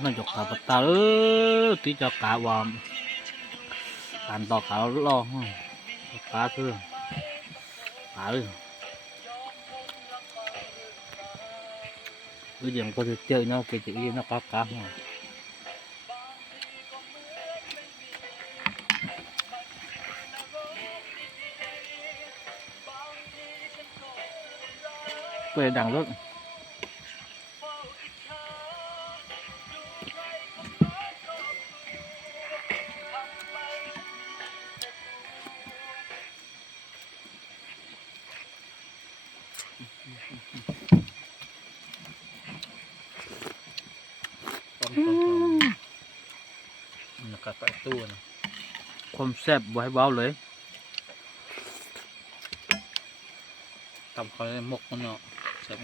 nó chọc cả bát ta tí cho cả vào ăn to cả lo cá thứ cá ơi cái gì mà có thể chơi nó cái chữ gì nó cá mà về đằng rất cả tại tu này ความแซ่บไว้เบาเลย tầm khói mộc con nọ sẽ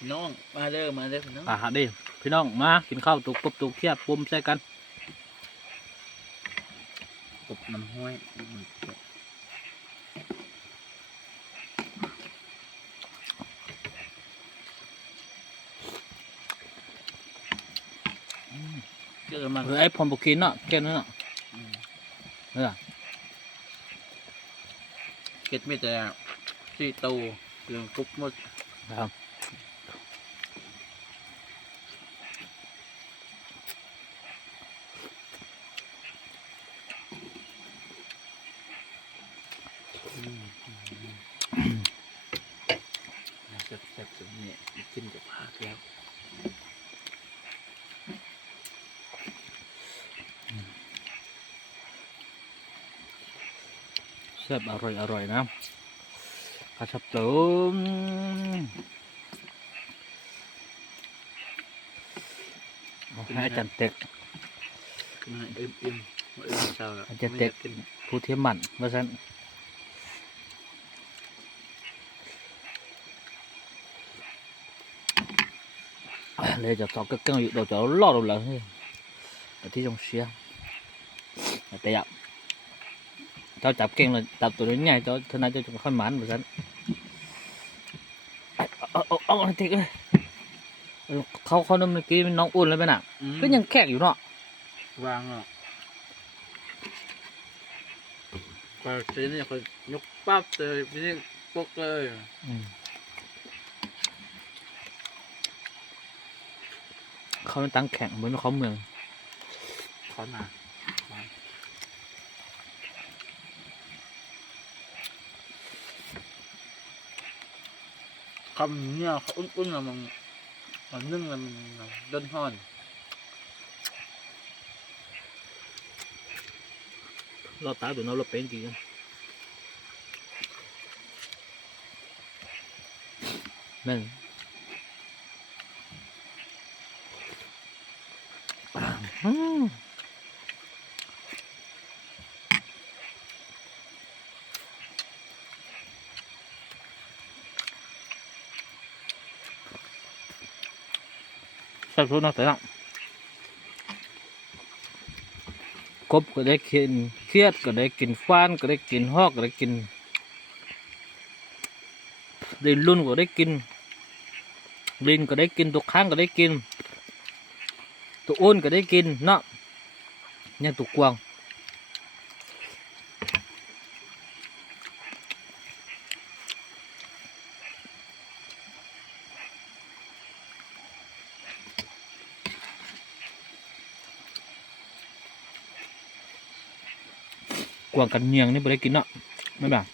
พี่น้องมาเด้อพี่น้อง ดิพี่น้องมากินข้าวตุกปบตุกเทียบปุ่มใส่กัน กบน้ำห้อยเจอมา ไอ้พรบุกินเนาะแค่นั้นเนาะเออ เก็ดไม่แต่ที่ตูเรื่องกุ๊บหมด ครับ จะแซ่บสุดเนี่ยกินกับผักแล้ว แซ่บอร่อยนะกระชับตุ้มให้อาจารย์เต็ก ขึ้นมาอิ่มเช้าแล้ว อาจารย์เต็กผู้เทียมมันเมื่อฉันเลยจะต่อก็เก่งอยู่ตัวจะรอดเลยที่ตรงเชียแต่ยับเจ้าจับเก่งเลยจับตัวนี้ง่ายเจ้าเท่านั้นเจ้าจะค่อยหมันเหมือนกันเอาเด็กเลยเขาเมื่อกี้น้องอุ่นเลยไหมน่ะก็ยังแขกอยู่เนาะ วางอ่ะพอทีนี้เขายกปั๊บเลยทีนี้ปกเลย เขาตั้งแข่งเหมือนเขาเมือง ขอมาคำเนี่ยเขาอุ่นๆแล้วมันนึ่งแล้วมันเดินห้อน เราตาตัวน้องเราเป็นกี่กันนั่นสับสนนะแต่ละกบก็ได้กินเครียดก็ได้กินฟ้านก็ได้กินฮอกก็ได้กินได้ลุ่นก็ได้กินลินก็ได้กินตัวค้างก็ได้กินตัวอ้นก็ได้กินเนาะยังตัวกวางกวางกันเนียงนี่ไม่ได้กินเนาะไม่แบบ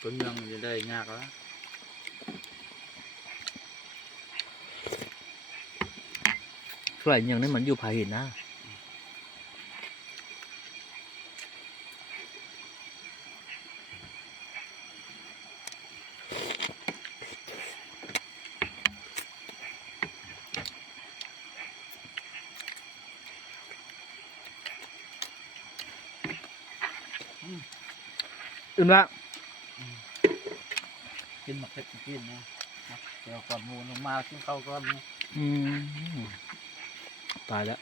ตัวยังจะได้ยากแล้ว ส่วนอย่างนี้มันอยู่ภายหินนะอิ่มละ กินหมักเผ็ดกินนะเดี๋ยวก่อนมูลงมากินข้าวก่อนนะ ตายแล้ว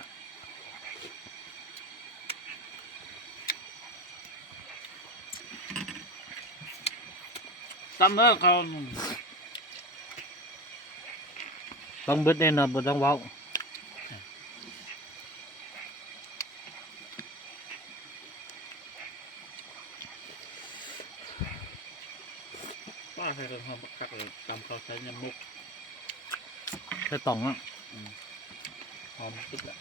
ตำเมื่อเขา ต้องเบิดแน่นอนบ่ต้องเว้า ป้าใครกันทำคักเลยตำเขาใช้ยำมุก ใส่ตองอ่ะ หอมสุดละ